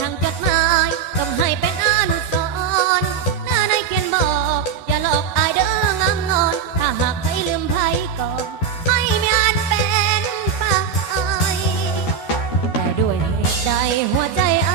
ทางจดหมายต้องให้เป็นอนุสรณ์หน้าในเขียนบอกอย่าหลอกอายเด้องามงอนถ้าหากใครลืมไผก่อนไม่มีอันเป็นไปแต่ด้วยเหตุใดหัวใจอ